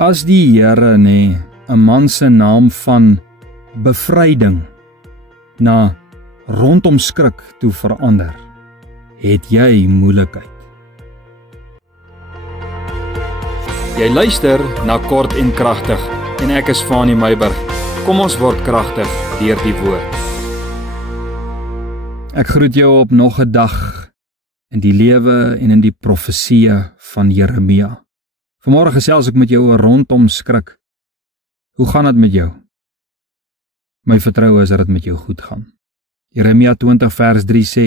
As die Here 'n man se naam van bevryding na rondom skrik toe verander, het jy moeilikheid. Jy luister na Kort en Kragtig en ek is Fanie Meiburg. Kom ons word kragtig deur die woord. Ek groet jou op nog 'n dag in die lewe en in die profeseë van Jeremia. Vanmôre gesels ek met jou rondom skrik. Hoe gaan dit met jou? My vertroue is dat dit met jou goed gaan. Jeremia 20 vers 3 sê: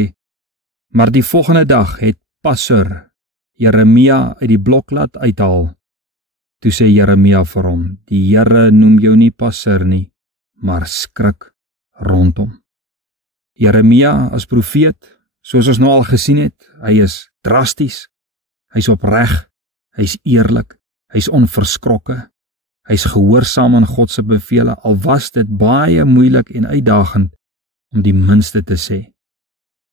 Maar die volgende dag het Passur Jeremia uit die blok laat uithaal. Toe sê Jeremia vir hom: Die Here noem jou nie Passur nie, maar skrik rondom. Jeremia as profeet, soos ons nou al gesien het, hy is drasties, hy's opreg, hy's eerlik, hy's onverskrokke, hy's gehoorsaam aan God se bevele, al was dit baie moeilik en uitdagend om die minste te sê.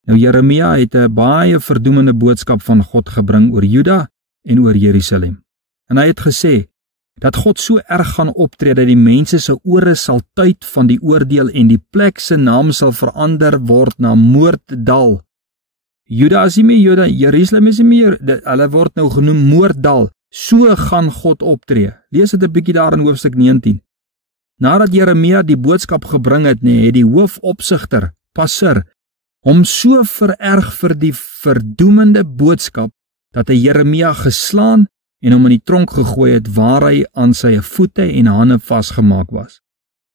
Nou Jeremia het 'n baie verdoemende boodskap van God gebring oor Juda en oor Jerusalem. En hy het gesê dat God so erg gaan optree dat die mense se ore sal tuit van die oordeel en die plek se naam sal verander word na Moorddal. Juda is nie meer Juda, Jerusalem is nie meer, hulle word nou genoem Moorddal. So gaan God optree. Lees dit 'n bietjie daar in hoofstuk 19. Nadat Jeremia die boodskap gebring het, het die hoofopsigter, Passur, hom so vererg vir die verdoemende boodskap dat hy Jeremia geslaan en hom in die tronk gegooi het waar hy aan sy voete en hande vasgemaak was.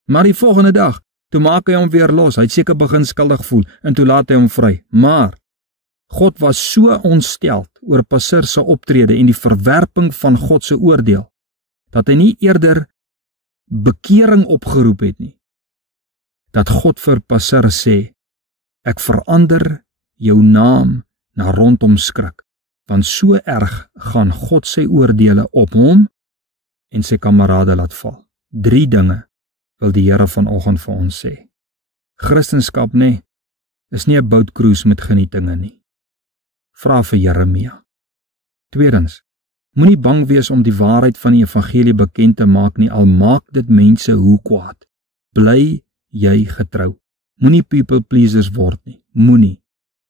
Maar die volgende dag, toe maak hy hom weer los. Hy het seker begin skuldig voel en toe laat hy hom vry. Maar God was so ontsteld oor Passur se optrede en die verwerping van God se oordeel, dat hy nie eerder bekering opgeroep het nie. Dat God vir Passur sê: Ek verander jou naam na rondom skrik, want so erg gaan God sy oordeele op hom en sy kamerade laat val. 3 dinge wil die Here vanoggend vir ons sê. Christendom is nie 'n boutcruise met genietinge nie. Vra vir Jeremia. Tweedens, moenie bang wees om die waarheid van die evangelie bekend te maak nie, al maak dit mense hoe kwaad. Bly jy getrou. Moenie people pleasers word nie. Moenie.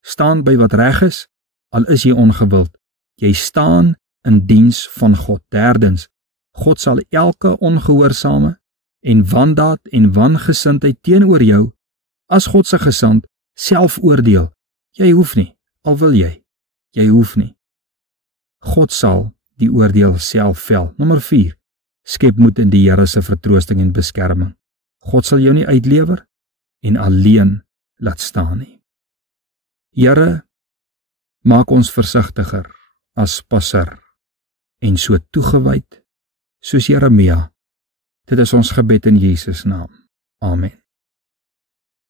Staan by wat reg is, al is jy ongewild. Jy staan in diens van God. Derdens, God sal elke ongehoorsame en wandaad en wangesindheid teenoor jou as God se gesand self oordeel. Jy hoef nie, al wil jy. Jy hoef nie. God sal die oordeel self vel. Nommer 4. Skep moed in die Here se vertroosting en beskerming. God sal jou nie uitlewer en alleen laat staan nie. Here, maak ons versigtiger as Passur en so toegewyd soos Jeremia. Dit is ons gebed in Jesus naam. Amen.